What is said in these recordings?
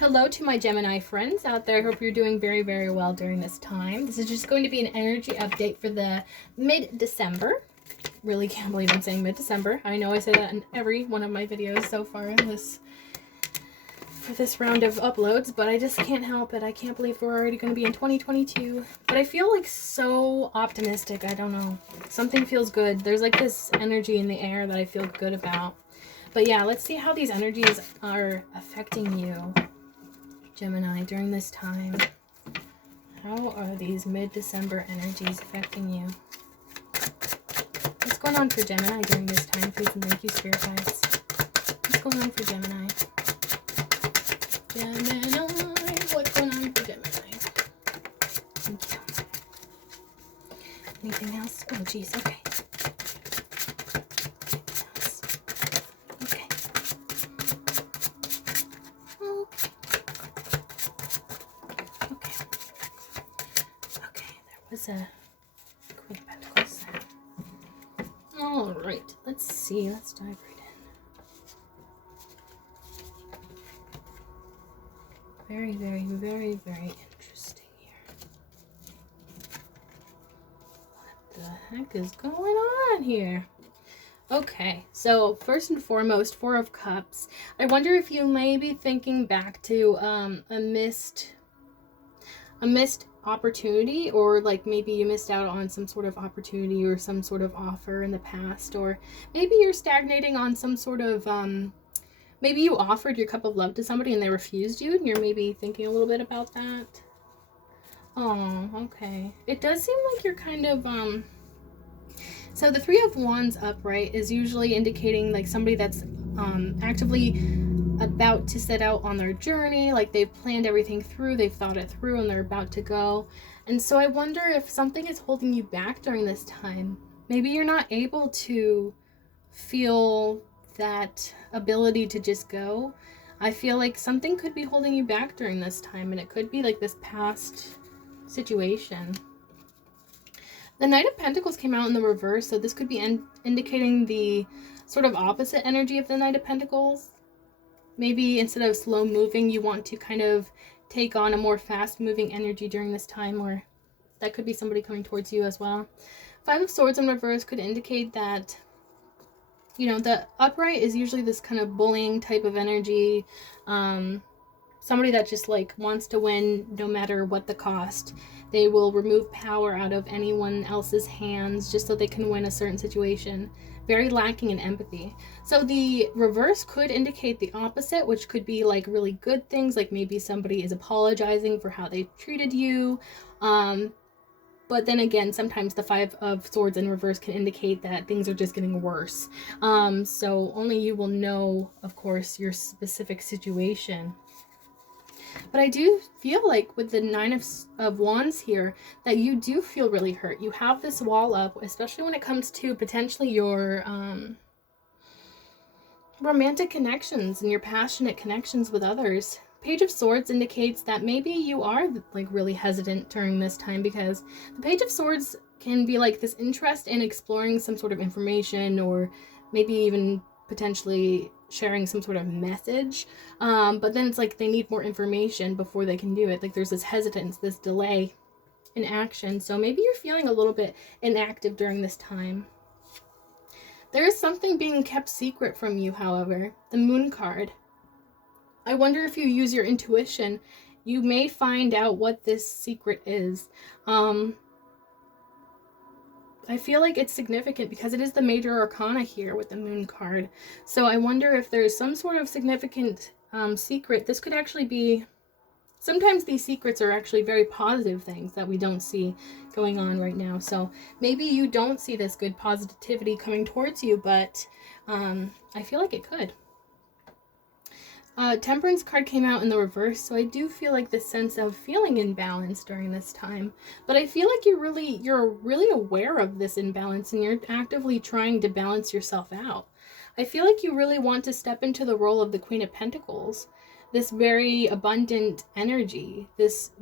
Hello to my Gemini friends out there. I hope you're doing very, very well during this time. This is just going to be an energy update for the mid-December. Really can't believe I'm saying mid-December. I know I say that in every one of my videos so far in for this round of uploads, but I just can't help it. I can't believe we're already going to be in 2022. But I feel like so optimistic. I don't know. Something feels good. There's like this energy in the air that I feel good about. But yeah, let's see how these energies are affecting you, Gemini, during this time. How are these mid-December energies affecting you? What's going on for Gemini during this time? Please and thank you, Spirit Guides. What's going on for Gemini? Gemini, what's going on for Gemini? Thank you. Anything else? Oh, geez, okay. Was a Queen of Pentacles. All right, let's see. Let's dive right in. Very, very, very, very interesting here. What the heck is going on here? Okay, so first and foremost, Four of Cups. I wonder if you may be thinking back to a missed opportunity, or like maybe you missed out on some sort of opportunity or some sort of offer in the past, or maybe you're stagnating on some sort of maybe you offered your cup of love to somebody and they refused you, and you're maybe thinking a little bit about that. Oh, okay. It does seem like you're kind of so the Three of Wands upright is usually indicating like somebody that's actively about to set out on their journey, like they've planned everything through, they've thought it through, and they're about to go. And so I wonder if something is holding you back during this time. Maybe you're not able to feel that ability to just go. I feel like something could be holding you back during this time, and it could be like this past situation. The Knight of Pentacles came out in the reverse, so this could be indicating the sort of opposite energy of the Knight of Pentacles. Maybe instead of slow moving, you want to kind of take on a more fast moving energy during this time, or that could be somebody coming towards you as well. Five of Swords in reverse could indicate that, you know, the upright is usually this kind of bullying type of energy. Somebody that just like wants to win no matter what the cost. They will remove power out of anyone else's hands just so they can win a certain situation. Very lacking in empathy. So the reverse could indicate the opposite, which could be like really good things, like maybe somebody is apologizing for how they treated you. But then again, sometimes the Five of Swords in reverse can indicate that things are just getting worse. So only you will know, of course, your specific situation. But I do feel like with the Nine of Wands here, that you do feel really hurt. You have this wall up, especially when it comes to potentially your romantic connections and your passionate connections with others. Page of Swords indicates that maybe you are like really hesitant during this time, because the Page of Swords can be like this interest in exploring some sort of information, or maybe even potentially sharing some sort of message, but then it's like they need more information before they can do it. Like there's this hesitance, this delay in action. So maybe you're feeling a little bit inactive during this time. There is something being kept secret from you, however. The Moon card. I wonder if you use your intuition, you may find out what this secret is. I feel like it's significant because it is the major arcana here with the Moon card. So I wonder if there's some sort of significant secret. This could actually be, sometimes these secrets are actually very positive things that we don't see going on right now. So maybe you don't see this good positivity coming towards you, but I feel like it could. Temperance card came out in the reverse, so I do feel like this sense of feeling imbalanced during this time. But I feel like you're really aware of this imbalance, and you're actively trying to balance yourself out. I feel like you really want to step into the role of the Queen of Pentacles, this very abundant energy, this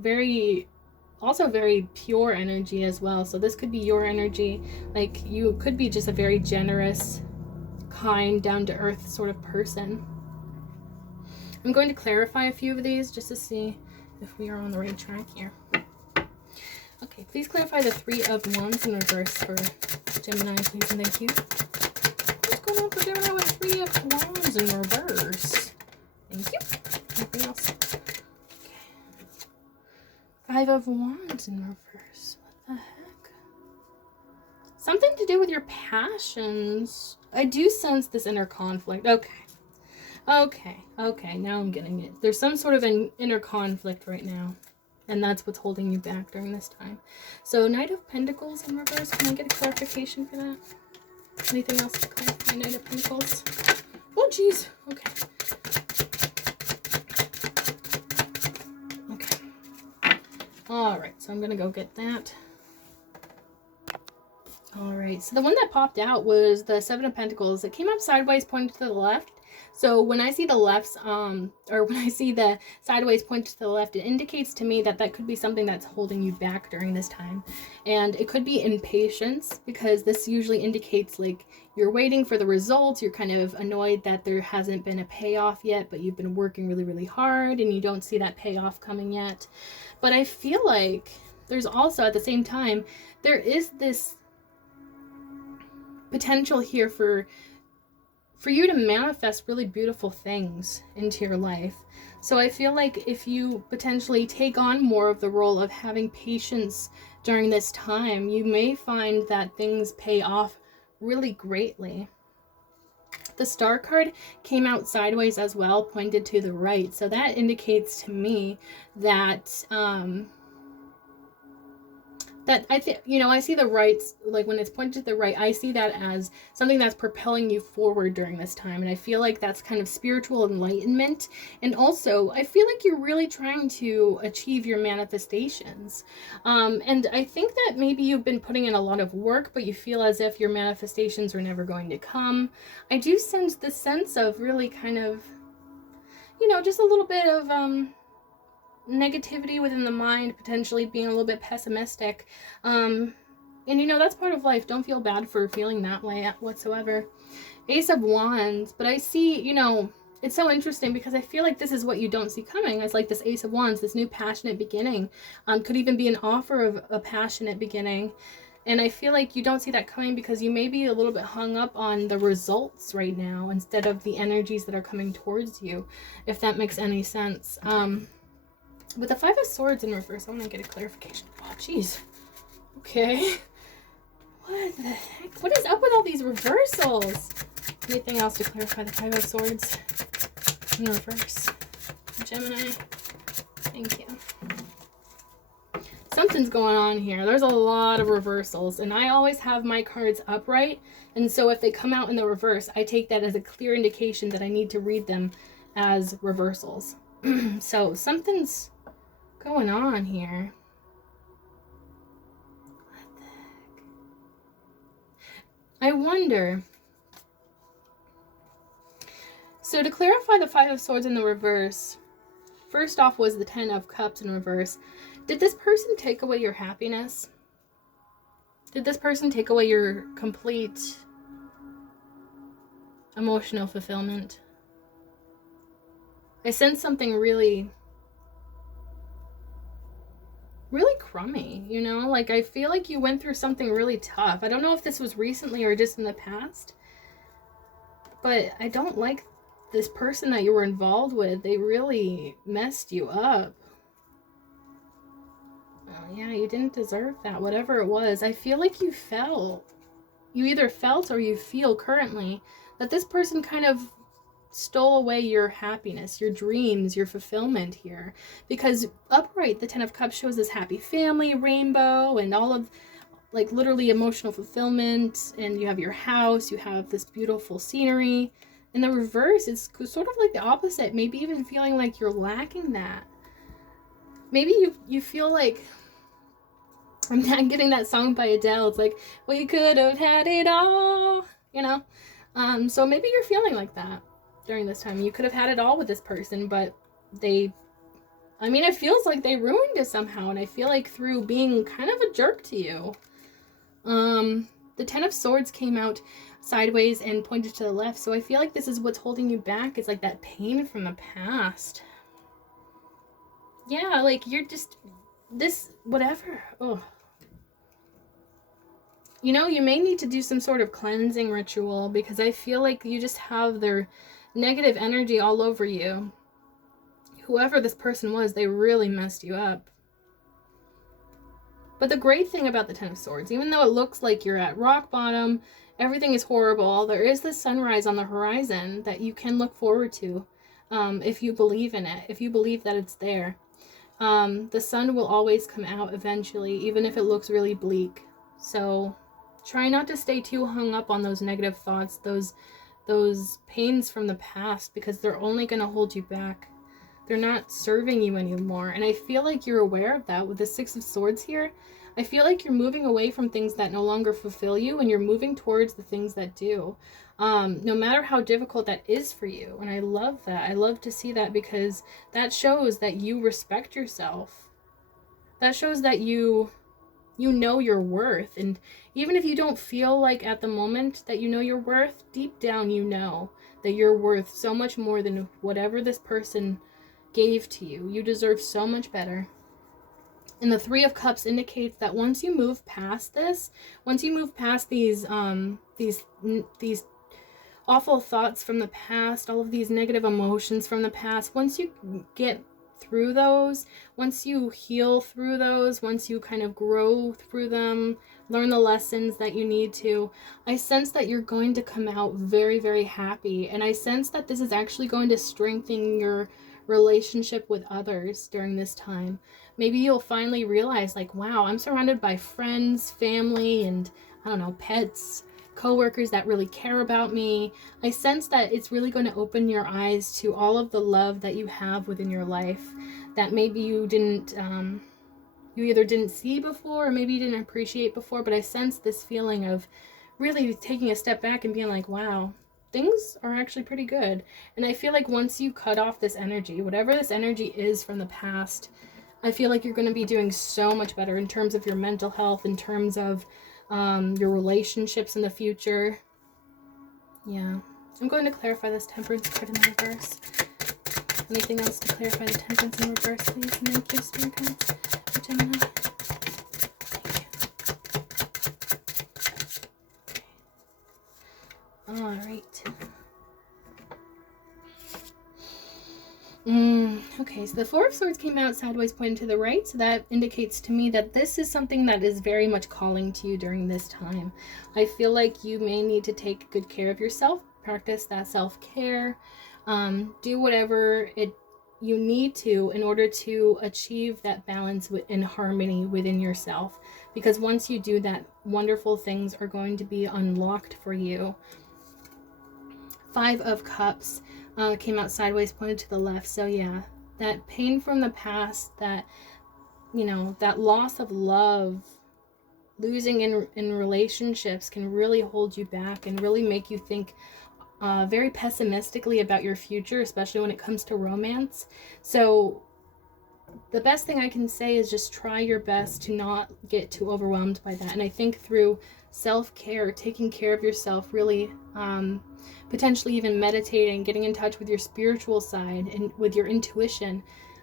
also very pure energy as well. So this could be your energy. Like you could be just a very generous, kind, down-to-earth sort of person. I'm going to clarify a few of these just to see if we are on the right track here. Okay, please clarify the Three of Wands in reverse for Gemini, please, and thank you. What's going on for Gemini with Three of Wands in reverse? Thank you. Anything else? Okay. Five of Wands in reverse. What the heck? Something to do with your passions. I do sense this inner conflict. Okay. Okay, now I'm getting it. There's some sort of an inner conflict right now. And that's what's holding you back during this time. So, Knight of Pentacles in reverse. Can I get a clarification for that? Anything else to clarify? Knight of Pentacles. Oh, jeez. Okay. Okay. Alright, so I'm going to go get that. Alright, so the one that popped out was the Seven of Pentacles. It came up sideways, pointed to the left. So when I see the lefts, or when I see the sideways pointed to the left, it indicates to me that that could be something that's holding you back during this time. And it could be impatience, because this usually indicates like you're waiting for the results. You're kind of annoyed that there hasn't been a payoff yet, but you've been working really, really hard and you don't see that payoff coming yet. But I feel like there's also, at the same time, there is this potential here for you to manifest really beautiful things into your life. So I feel like if you potentially take on more of the role of having patience during this time, you may find that things pay off really greatly. The Star card came out sideways as well, pointed to the right. So that indicates to me that that I think, you know, I see the rights, like when it's pointed to the right, I see that as something that's propelling you forward during this time. And I feel like that's kind of spiritual enlightenment. And also, I feel like you're really trying to achieve your manifestations. And I think that maybe you've been putting in a lot of work, but you feel as if your manifestations are never going to come. I do sense the sense of really kind of, you know, just a little bit of, negativity within the mind, potentially being a little bit pessimistic. And you know, that's part of life. Don't feel bad for feeling that way whatsoever. Ace of Wands, but I see, you know, it's so interesting because I feel like this is what you don't see coming. It's like this Ace of Wands, this new passionate beginning, could even be an offer of a passionate beginning. And I feel like you don't see that coming because you may be a little bit hung up on the results right now instead of the energies that are coming towards you, if that makes any sense. With the Five of Swords in reverse, I want to get a clarification. Oh, jeez. Okay. What the heck? What is up with all these reversals? Anything else to clarify the Five of Swords in reverse? Gemini. Thank you. Something's going on here. There's a lot of reversals, and I always have my cards upright. And so if they come out in the reverse, I take that as a clear indication that I need to read them as reversals. So something's going on here. What the heck? I wonder. So to clarify the Five of Swords in the reverse, first off was the Ten of Cups in reverse. Did this person take away your happiness? Did this person take away your complete emotional fulfillment? I sense something really crummy, you know? Like, I feel like you went through something really tough. I don't know if this was recently or just in the past, but I don't like this person that you were involved with. They really messed you up. Oh, yeah, you didn't deserve that, whatever it was. I feel like you either felt or you feel currently that this person kind of stole away your happiness, your dreams, your fulfillment here. Because upright, the Ten of Cups shows this happy family, rainbow, and all of, like, literally emotional fulfillment. And you have your house, you have this beautiful scenery. In the reverse, it's sort of like the opposite. Maybe even feeling like you're lacking that. Maybe you feel like, I'm not getting that song by Adele. It's like, we could have had it all, you know? So maybe you're feeling like that during this time. You could have had it all with this person, but it feels like they ruined it somehow, and I feel like through being kind of a jerk to you. The Ten of Swords came out sideways and pointed to the left. So I feel like this is what's holding you back. It's like that pain from the past. Yeah, like you're just, this, whatever. Oh. You know, you may need to do some sort of cleansing ritual because I feel like you just have their negative energy all over you. Whoever this person was, they really messed you up. But the great thing about the Ten of Swords, even though it looks like you're at rock bottom, everything is horrible, there is this sunrise on the horizon that you can look forward to if you believe in it, if you believe that it's there. The sun will always come out eventually, even if it looks really bleak. So try not to stay too hung up on those negative thoughts, those pains from the past, because they're only going to hold you back. They're not serving you anymore. And I feel like you're aware of that with the Six of Swords here. I feel like you're moving away from things that no longer fulfill you, and you're moving towards the things that do. No matter how difficult that is for you. And I love that. I love to see that because that shows that you respect yourself. That shows that you know your worth. And even if you don't feel like at the moment that you know your worth, deep down you know that you're worth so much more than whatever this person gave to you. You deserve so much better. And the Three of Cups indicates that once you move past this, once you move past these awful thoughts from the past, all of these negative emotions from the past, once you get through those, once you heal through those, once you kind of grow through them, learn the lessons that you need to, I sense that you're going to come out very, very happy. And I sense that this is actually going to strengthen your relationship with others during this time. Maybe you'll finally realize, like, wow, I'm surrounded by friends, family, and I don't know, pets, coworkers that really care about me. I sense that it's really going to open your eyes to all of the love that you have within your life that maybe you didn't, you either didn't see before or maybe you didn't appreciate before. But I sense this feeling of really taking a step back and being like, wow, things are actually pretty good. And I feel like once you cut off this energy, whatever this energy is from the past, I feel like you're going to be doing so much better in terms of your mental health, in terms of your relationships in the future. Yeah. I'm going to clarify this Temperance card in reverse. Anything else to clarify the Temperance in reverse, please? Thank you, Spirit Guides. For Gemini. Thank you. Alright. Okay, so the Four of Swords came out sideways pointing to the right, so that indicates to me that this is something that is very much calling to you during this time. I feel like you may need to take good care of yourself, practice that self-care, do whatever you need to in order to achieve that balance and harmony within yourself, because once you do that, wonderful things are going to be unlocked for you. Five of Cups came out sideways pointed to the left. So yeah, that pain from the past, that, you know, that loss of love, losing in relationships can really hold you back and really make you think very pessimistically about your future, especially when it comes to romance. So the best thing I can say is just try your best to not get too overwhelmed by that. And I think through self-care, taking care of yourself, really potentially even meditating, getting in touch with your spiritual side and with your intuition,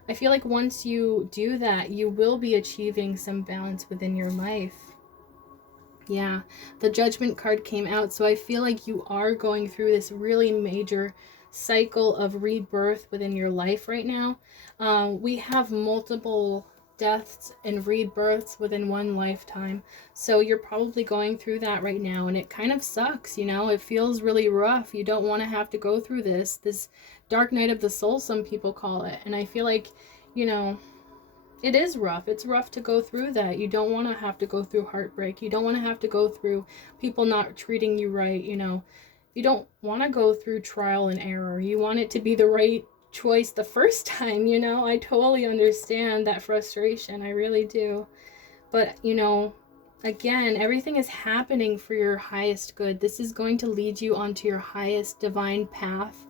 I feel like once you do that, you will be achieving some balance within your life. Yeah, the Judgment card came out, so I feel like you are going through this really major cycle of rebirth within your life right now. We have multiple deaths and rebirths within one lifetime, so you're probably going through that right now, and it kind of sucks, you know. It feels really rough. You don't want to have to go through this dark night of the soul, some people call it. And I feel like, you know, it is rough. It's rough to go through that. You don't want to have to go through heartbreak. You don't want to have to go through people not treating you right, you know. You don't want to go through trial and error. You want it to be the right choice the first time, you know. I totally understand that frustration. I really do. But, you know, again, everything is happening for your highest good. This is going to lead you onto your highest divine path.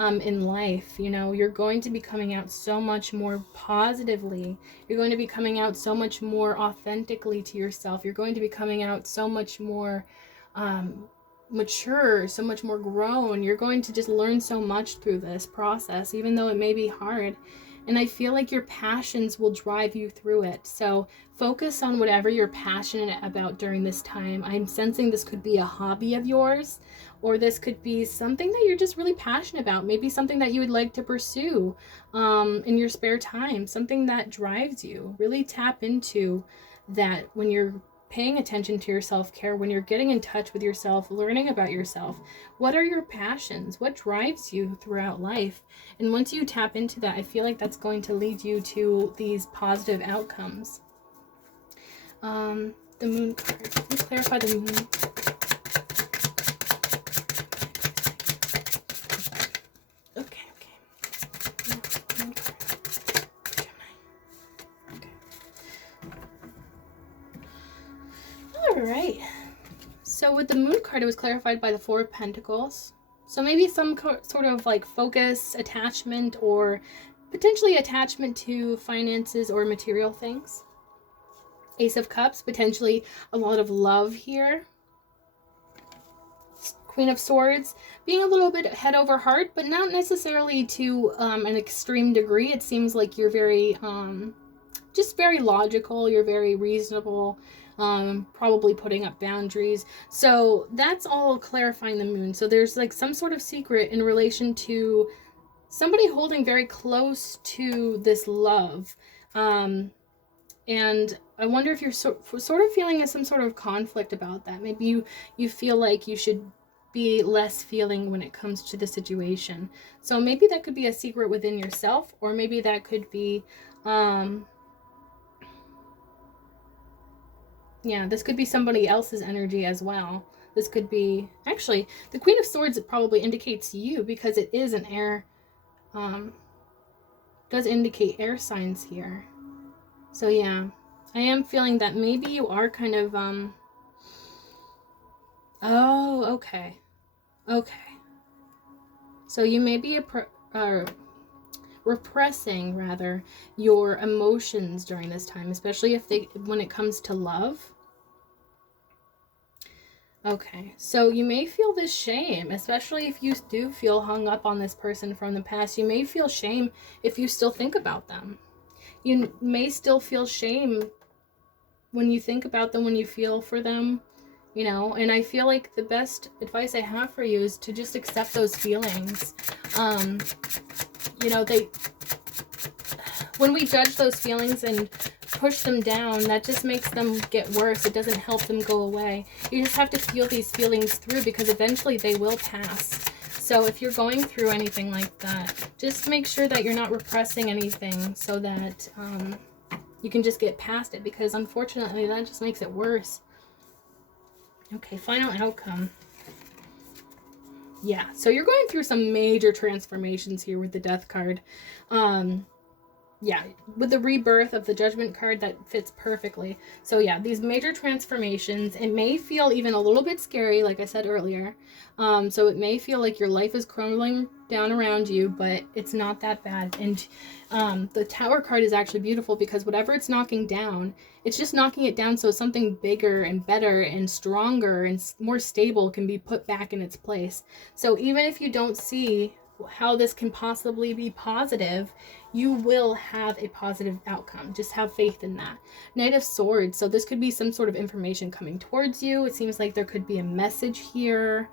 in life. You know, you're going to be coming out so much more positively. You're going to be coming out so much more authentically to yourself. You're going to be coming out so much more mature, so much more grown. You're going to just learn so much through this process, even though it may be hard. And I feel like your passions will drive you through it. So focus on whatever you're passionate about during this time. I'm sensing this could be a hobby of yours, or this could be something that you're just really passionate about. Maybe something that you would like to pursue in your spare time, something that drives you. Really tap into that when you're paying attention to your self-care, when you're getting in touch with yourself, learning about yourself. What are your passions? What drives you throughout life? And once you tap into that, I feel like that's going to lead you to these positive outcomes. The moon card. Let me clarify the moon. Okay. All right. So with the moon card, it was clarified by the Four of Pentacles. So maybe some sort of like focus, attachment, or potentially attachment to finances or material things. Ace of Cups, potentially a lot of love here. Queen of Swords, being a little bit head over heart, but not necessarily to an extreme degree. It seems like you're very, just very logical. You're very reasonable. Probably putting up boundaries. So that's all clarifying the moon. So there's like some sort of secret in relation to somebody holding very close to this love. And I wonder if you're sort of feeling some sort of conflict about that. Maybe you feel like you should be less feeling when it comes to the situation. So maybe that could be a secret within yourself, or maybe that could be, yeah, this could be somebody else's energy as well. This could be, actually, the Queen of Swords, it probably indicates you because it is an air, does indicate air signs here. So yeah, I am feeling that maybe you are kind of, oh, okay. So you may be repressing, rather, your emotions during this time, especially when it comes to love. Okay, so you may feel this shame, especially if you do feel hung up on this person from the past. You may feel shame if you still think about them. You may still feel shame when you think about them, when you feel for them, you know. And I feel like the best advice I have for you is to just accept those feelings. You know, when we judge those feelings and push them down, that just makes them get worse. It doesn't help them go away. You just have to feel these feelings through, because eventually they will pass. So if you're going through anything like that, just make sure that you're not repressing anything, so that you can just get past it, because unfortunately that just makes it worse. Okay, final outcome. Yeah, so you're going through some major transformations here with the Death card. Yeah, with the rebirth of the Judgment card, that fits perfectly. So yeah, these major transformations, it may feel even a little bit scary, like I said earlier. So it may feel like your life is crumbling down around you, but it's not that bad. And the Tower card is actually beautiful, because whatever it's knocking down, it's just knocking it down so something bigger and better and stronger and more stable can be put back in its place. So even if you don't see how this can possibly be positive, you will have a positive outcome. Just have faith in that. Knight of Swords. So this could be some sort of information coming towards you. It seems like there could be a message here.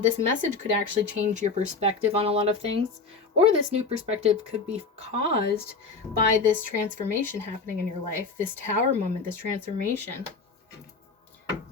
This message could actually change your perspective on a lot of things, or this new perspective could be caused by this transformation happening in your life, this Tower moment, this transformation.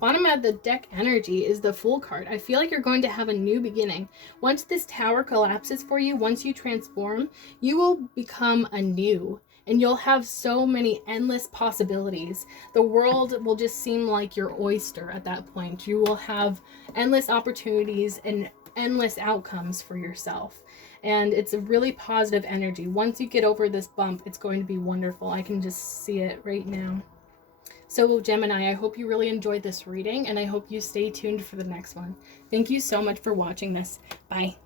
Bottom of the deck energy is the Fool card. I feel like you're going to have a new beginning. Once this tower collapses for you, once you transform, you will become anew. And you'll have so many endless possibilities. The world will just seem like your oyster at that point. You will have endless opportunities and endless outcomes for yourself. And it's a really positive energy. Once you get over this bump, it's going to be wonderful. I can just see it right now. So Gemini, I hope you really enjoyed this reading, and I hope you stay tuned for the next one. Thank you so much for watching this. Bye.